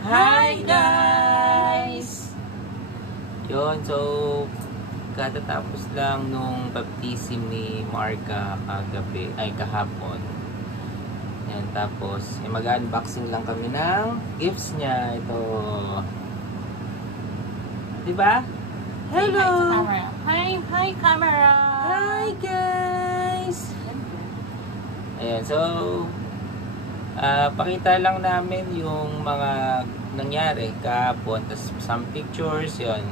Hi guys! Yun, so katatapos lang nung baptism ni Marga kahapon. Yan, tapos mag-unboxing lang kami ng gifts niya. Ito. Diba? Hello! Hi camera! Hi guys! Ayan, so pakita lang namin yung mga nangyari kahapon, tapos some pictures. Yun,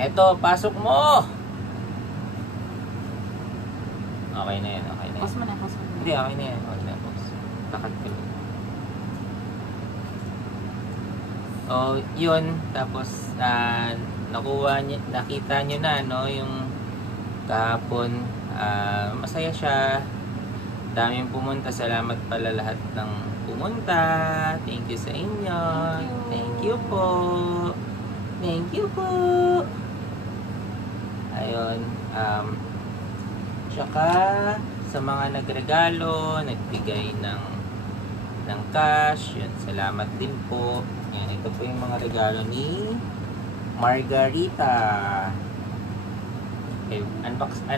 eto, pasok mo. Okay na yan, okay na yan. Pause mo na. Hindi, okay na yan, okay na. Lakad ko lang. Yun, tapos nakita nyo na, no, yung kahapon. Masaya siya, daming pumunta. Salamat pala lahat ng pumunta. Thank you sa inyo. Thank you po. Thank you po. Ayun. Tsaka sa mga nagregalo, nagbigay ng cash, yun, salamat din po. Yan, ito po yung mga regalo ni Margarita. Okay, unboxing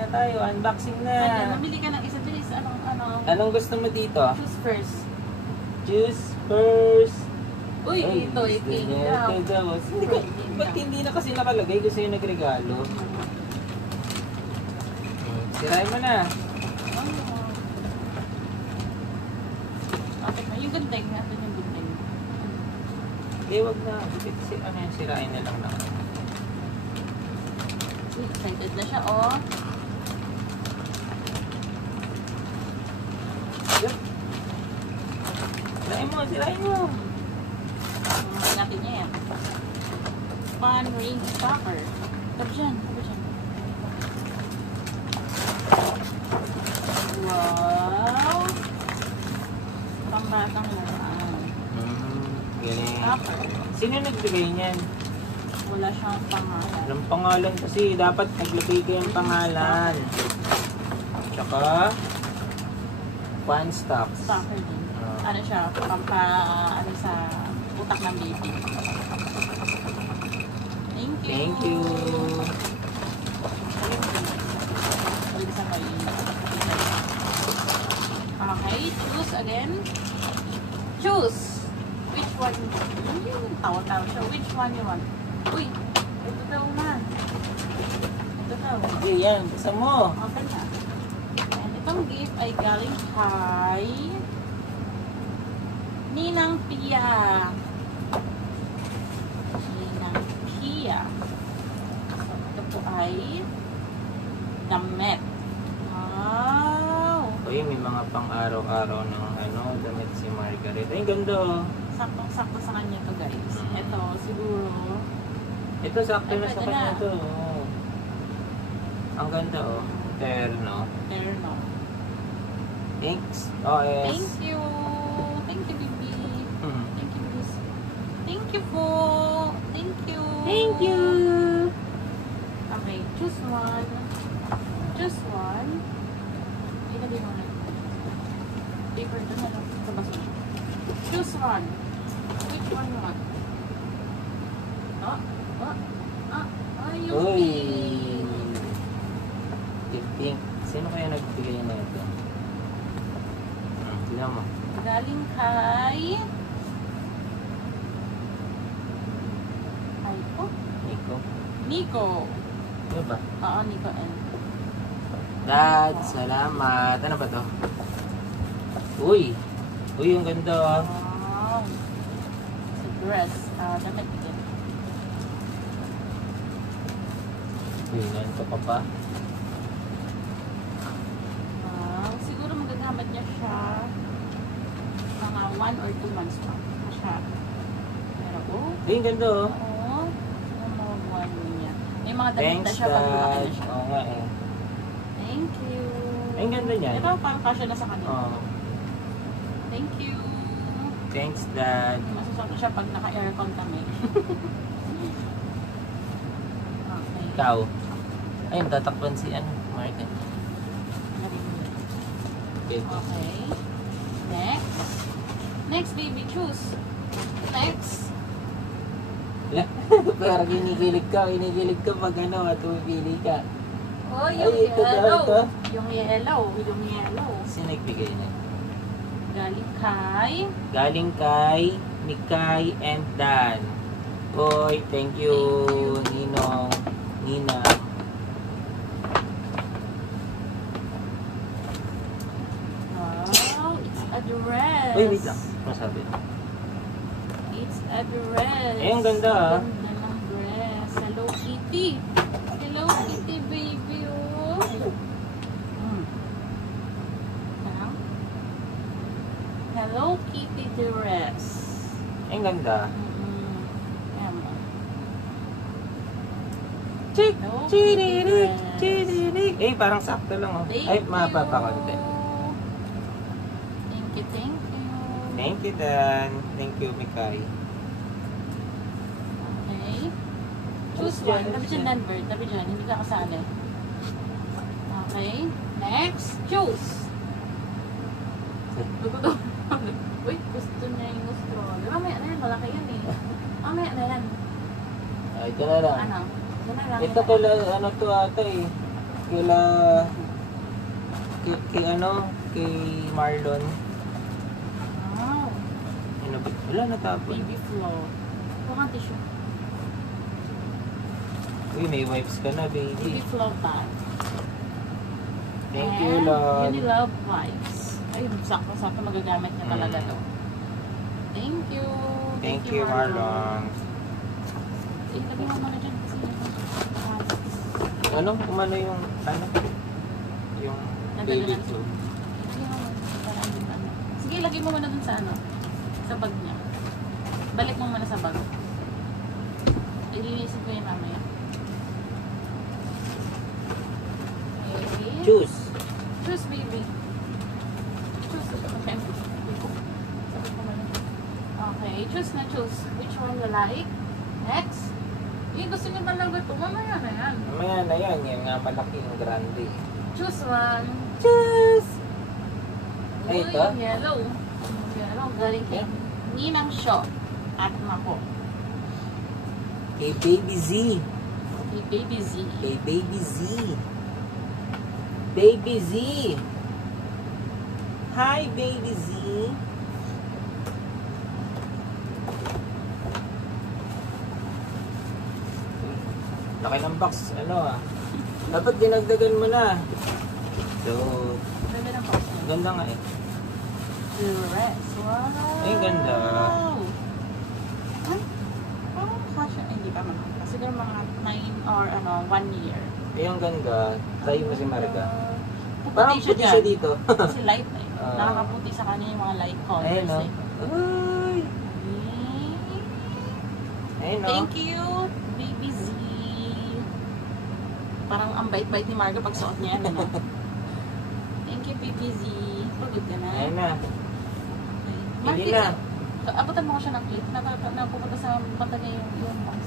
na tayo. Unboxing na. Mamili ka ng isa dyan. Anong gusto mo dito? Choose first. Juice first. Uy, ito, iting daw. Ba't hindi na kasi nakalagay kung sa'yo nagregalo? Sirain mo na. Okay, yung gunting. Ito yung gunting. Eh, wag na. Sirain na lang naman. Excited na siya, oh. Sirain mo. Natin niya yan. Fun ring stopper. Tabi dyan. Wow! Pambatang laruan. Galing. Stopper. Sino nagbigay niyan? Wala siyang pangalan. Walang pangalan kasi. Dapat naglagay kayong pangalan. Tsaka fun stocks. Stopper din. Ano siya? Sa utak ng baby. Thank you. Thank you. Okay, choose again. Choose. Which one? Tawa-tawa siya. Which one you want? Uy, ito daw na. Ito daw. Sige, yan. Buksan mo. Okay na. And itong gift ay galing kay Ninang Pia. Ito po ay damit. Wow! Uy, may mga pang-araw-araw ng damit si Margaret. Ay, ganda, oh. Saktong-sakto sa kanya to, guys. Ito, siguro. Ito, sakto na sa pwede kanya na. to. Oh. Ang ganda, oh. Terno. Thanks. Oh, yes. Thank you. Thank you, baby. Thank you, miss. Thank you po. Thank you. Thank you. Okay, choose one. Choose one. Ilagay mo na. Paper doon na lang. Sa baso. Choose one. Which one you want? Yung Uy. pink. Pink. Sino kaya nagbigay na ito? Tignan mo. Galing kay Nico. Ano ba? Oo, Nico N. Dad, salamat. Ano ba to? Uy, ang ganda. Wow. It's a dress. Damit din. Uy, nanto ka pa. Siguro magagamit niya siya mga 1 or 2 months pa. Siya. Pero, Uy, ang ganda, oh. Oo. Yung mga 1 niya. May mga damit na Thanks, siya pag lumaki Dad. na siya. Oo nga, eh. Thank you. Ay, ang ganda niyan. Ito, parang kasya na sa kanila. Oh. Thank you. Thanks, Dad. Masusok siya pag naka-aircon kami. Okay. Ikaw. Ayun, tatakpan si Martin. Narinig. Okay. Okay. Next. Next, baby, choose. Next. Parang kinikilig ka pag ano, at pumipili ka. Oh, yung Ay, ito daw, yellow. ito. Yung yellow. Yung yellow. Sino nagbigay na? Galing kay... Mikay and Dan. Boy, thank you, Ninong, Nina. Wow, it's a dress. Uy, wait lang. Masabi. It's a dress. Eh, ang ganda, ah. Ang ganda ng dress. Hello Kitty. Hello Kitty, baby. Oh. Now, Hello Kitty dress. Eh, ang ganda. Ayan mo. Chik! Hello Chiririk! Kitty dress. Chiririk! Eh, parang sakto lang, oh. Thank Ay, you. mapapakonti. Thank you, thank you. Thank you, Dan. Thank you, Mikay. Okay. Choose Tapos one. dyan, Tabi dyan, dyan. Denver. Tabi dyan. Hindi ka kasali. Okay. Next. Choose. Tututo. Wait, gusto niya yung stroller. Mamaya na yan. Malaki yan eh. Mamaya na yan. Ah, ito na lang. Ano? Ito na lang. Ito kila, ano to ata eh. Kila, kay ano, kay Marlon. Wow. Ano ba? Wala, natapon. Baby flow. Huwag kang tissue. Uy, may wipes ka na, Baby baby. flow bag. Thank you, Lord. Unilove vibes. Ay, sakto-sakto magagamit niya talaga to. Thank you. Thank you, Marlon. Eh, tabi mo muna dyan kasi Ano? Kumano yung, ano? Yung Nagano baby na. too. Sige, lagay mo muna dun sa ano. Sa bag niya. Balik mo muna sa bag. Ilinisin ko yan mamaya. Okay. Choose. Choose, baby. Choose. Okay. Okay, choose na choose. Which one you like? Next. Eh, gusto niyo talaga ito. Mamaya na yan. Mamaya na yan. Yan nga malaki yung grande. Choose one. Choose! Ay, Uy, ito? yung yellow. Yung yellow. Galing kay Ninang Shaw. At Mako. Kay Baby Z. Kay Baby Z. Kay Baby Z. Baby Z. Hi, Baby Z. Laki ng box. Ano ah. Dapat dinagdagan mo na. So, Ganda ng box niya. ganda nga eh. Dress. Wow. Ay, ganda. Ay, parang kasha. Ay, hindi pa man. Siguro mga 9 or 1 year. Ay, ang ganda. Try mo si Marga. Puputi Parang siya puti dyan. siya dito. Kasi light eh. Ah. Nakakaputi sa kanya yung mga light colors Ayun no. eh. Uy. Ayun no. Thank you, Baby Z. Parang ang bait-bait ni Marga pag suot niya. Ano? Thank you, Baby Z. Pagod ka na. Ayun na. Okay. Hindi na. Abutan mo ko siya ng clip. Napupunta sa mata niya yung box.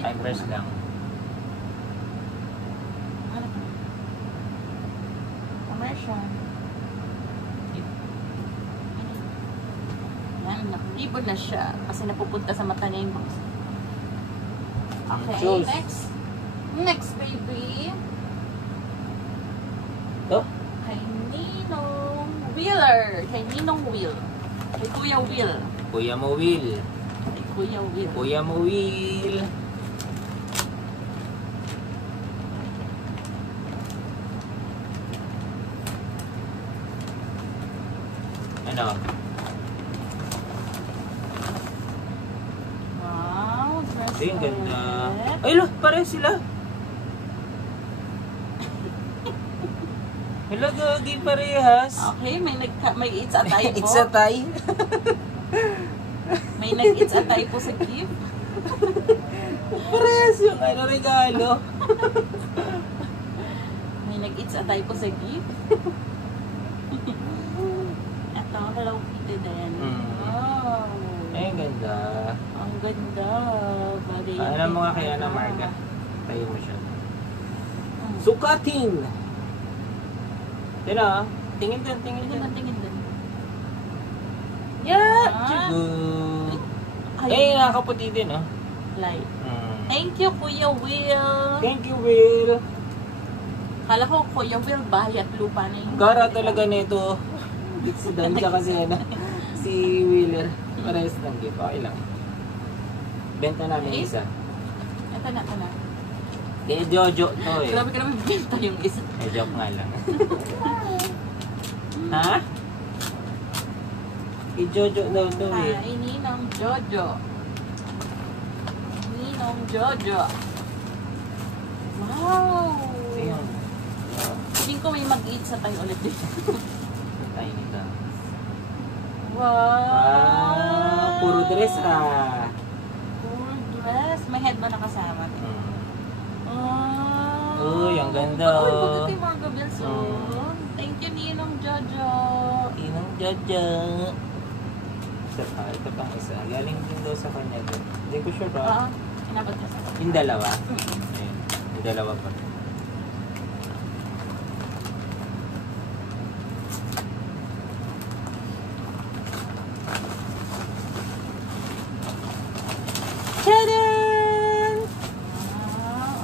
Ay, press lang. Ano? Commercial. Yan, nakulibon na siya. Kasi napupunta sa mata niya yung box. Okay, Choose. next. Next, baby. Ito? Kay Ninong Wheeler. Kay Ninong Will. Kay Kuya Will. Kuya mo Will. Kay Kuya Will. Kuya mo Will. Ano? Wow, dress Ay, ang ganda. ulit. Ay, lo, pareho sila. Hello, Gogi, parehas. Okay, may it's a typo. It's a tie. May nag-it's a typo sa gift. Parehas yung ano, regalo. May nag-it's a typo sa gift. Ito, Hello Kitty din. Mm. Wow. Ay, ang ganda. Ang ganda. Bagay Alam mo nga kaya na, Marga. Tayo mo siya. Sukatin! Yan ah. Tingin din, tingin din. Tingin din. you. Ay, nakakaputi din, oh. light. Mm. Thank you, Kuya Will. Thank you, Will. Kala ko, Kuya Will, bahay at lupa na yung... Gara talaga nito. Si Dan, tsaka si, si Wheeler. Parehas lang gift. Okay lang. Benta namin Eh? isa. Ito na. Kaya Jojo to eh. Grabe ka naman benta yung isa. Joke nga lang. Ha? Kay Jojo daw to eh. Ay, Ninong Jojo. Ninong Jojo. Wow! Ayun. Feeling ko may mag-eat sa tayo ulit dito. Tiny ka. Wow! Puro dress ah. Puro dress. May headband na kasama. Uy, ang ganda. Uy, buti kay Margo Bells. Thank you, Ninong Jojo. Inang Jojo. Ito pang isa. Galing din daw sa kanya doon. Hindi ko sure ba? Inabot niya sa akin. Yung dalawa? Ayun. Yung dalawa pa. Tadaan!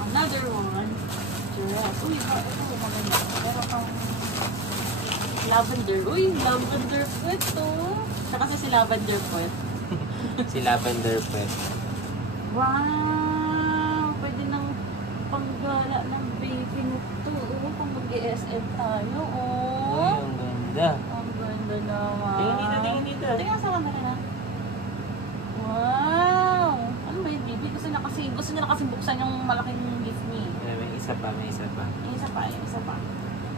Another one. Dress. Uy, ito maganda. Meron kang lavender. Uy, lavender pwet to. Siya kasi si lavender pwet. Si Lavender Pet. Wow! Pwede nang panggala ng baby mo to. Kung mag-ESL tayo, Uy, oh. ang ganda. Ang ganda naman. Tingin dito. Tingnan sa camera na. Wow! Ano ba yung baby? Gusto niya na kasi buksan yung malaking gift ni. May isa pa. Yung isa pa.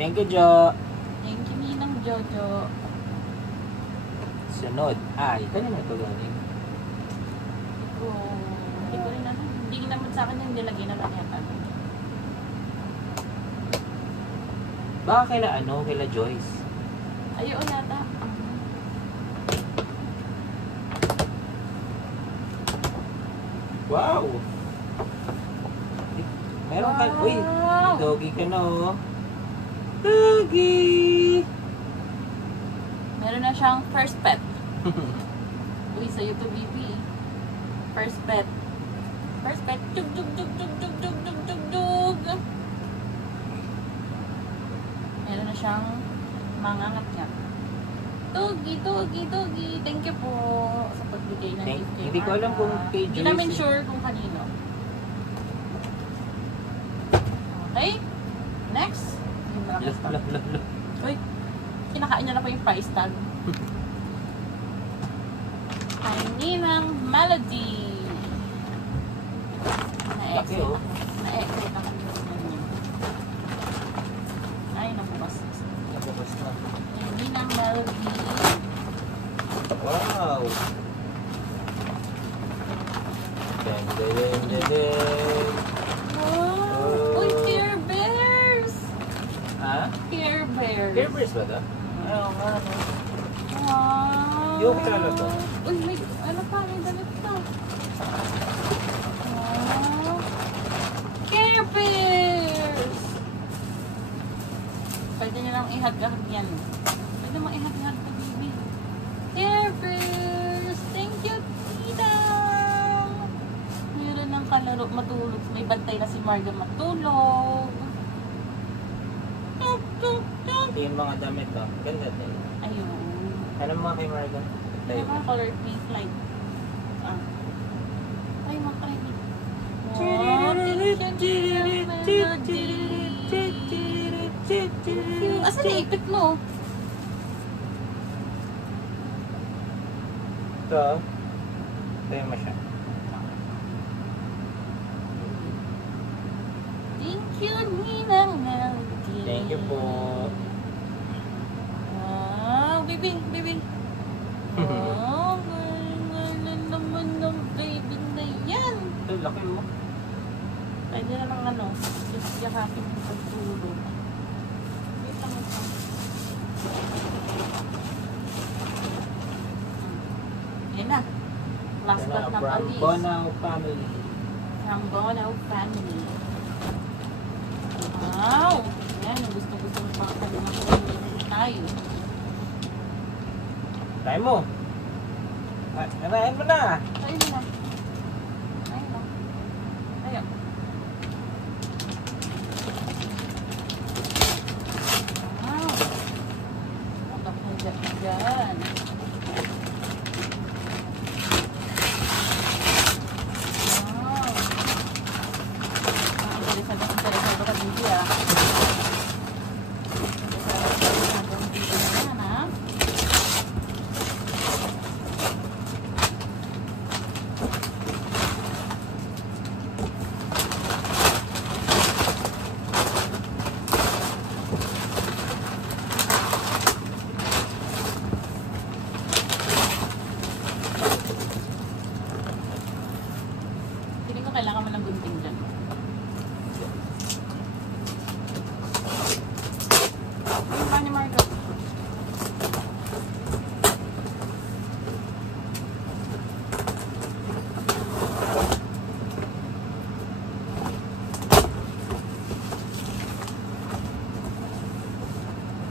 Thank you, Jo. Thank you, Ninang Jojo. Sunod. Ito naman ito galing. Hindi ko rin ano. Hindi naman sa akin yung nilagay na lang yata. Baka kaila Joyce. Ayun yata. Wow! Meron ka, uy, Wow! doggy ka na oh. Doggy! Meron na siyang first pet. Uy, sa'yo to, baby. First pet. First pet. Dug, dug, dug, dug, dug, dug, dug, dug, dug. Meron na siyang mangangat-ngat. Doggy. Thank you po sa pagbigay ng gift kay Hindi ko alam kung kay Hindi Joyce. namin sure kung kanino. Okay? Next. Yung malakas pa. Uy, kinakain niya na pa yung price tag. Ay, Ninang Melody. Laki oh. Na-excite ako. Ay, nabukas. Nabukas na. Ay, Ninang Melody. Wow! Deng. Wow! Uy, Care Bears! Ha? Care Bears. Care Bears ba ito? Oo nga no. Wow! Yung kilala to? Uy, may damit to. Wow! Care Bears! Pwede nyo lang ihag-hag yan. Pwede mo ihag-hag to, baby. Care Bears! Thank you, Tita! Meron ng kalaro matulog. May bantay na si Marga matulog. Ito yung mga damit oh. Ganda din. Ayun. Ano mga kay Marga? May mga color pink light. Ay, makakay. Asan na ipit mo? Ito. Tayo mo siya. Thank you, Ninang Melody. Thank you po. Wow, baby. Wow, ganda naman ng baby na yan. Ito, laki mo. Pwede na lang ano, just yakapin yung pagtulog. Wait lang ito. Yan na. Last but not From least. Bonao family. From Bonao family. Wow! Yan, yung gusto-gusto mo pa ka naman tayo. Try mo. Kanain mo na. Ayun na. Ayun na. Ayun. Wow. Matok na dyan. Wow. Interesado ka din siya. Interesado ka din siya na. Hindi ko kailangan mo ng gunting dyan. Ano ba ni Margo?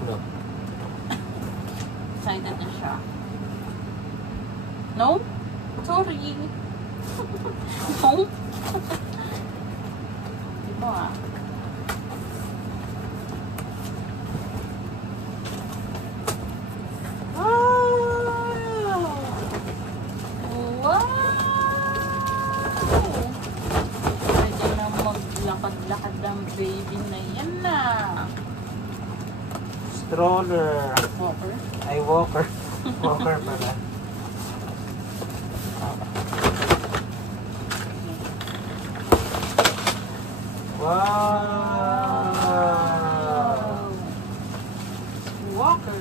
No. Excited na siya. No? Sorry. No? Ito ah. Wow! Wow! Pwede na maglakad-lakad ang baby na yan na. Stroller. Walker. Ay, walker. Walker pala. Wow! Walker.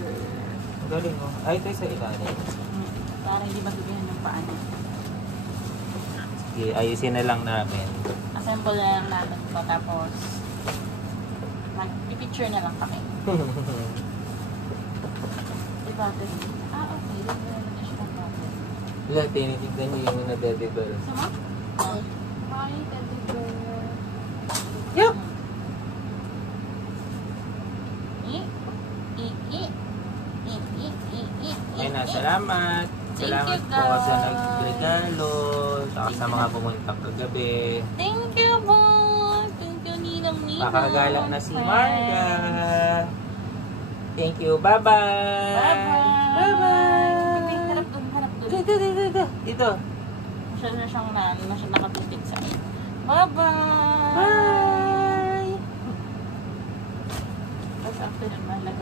Ang galing mo. Ay, ito sa ilalim. Para hindi matubihan yung paa niya. Sige, ayusin na lang namin. Assemble na lang natin ito. Tapos, mag-picture na lang kami. Diba? Okay. Lagyan na siya ng bottle. Wala, tinitignan niyo yung nadedibel. Sama? Hi, teddy bear. Yup! Ayun na, salamat. Salamat you, po sa guys. nagregalo. Saka sa mga pumunta kagabi. Thank you, boy. Thank you, Ninang Ninang. Makakagala na si Marga. Thank you. Bye-bye. Bye-bye. Bye-bye. Harap doon, harap doon. Dito. Dito. Masyado na siyang nakatitig sa akin. Bye-bye. Bye. Tapos after nun, mahalaga.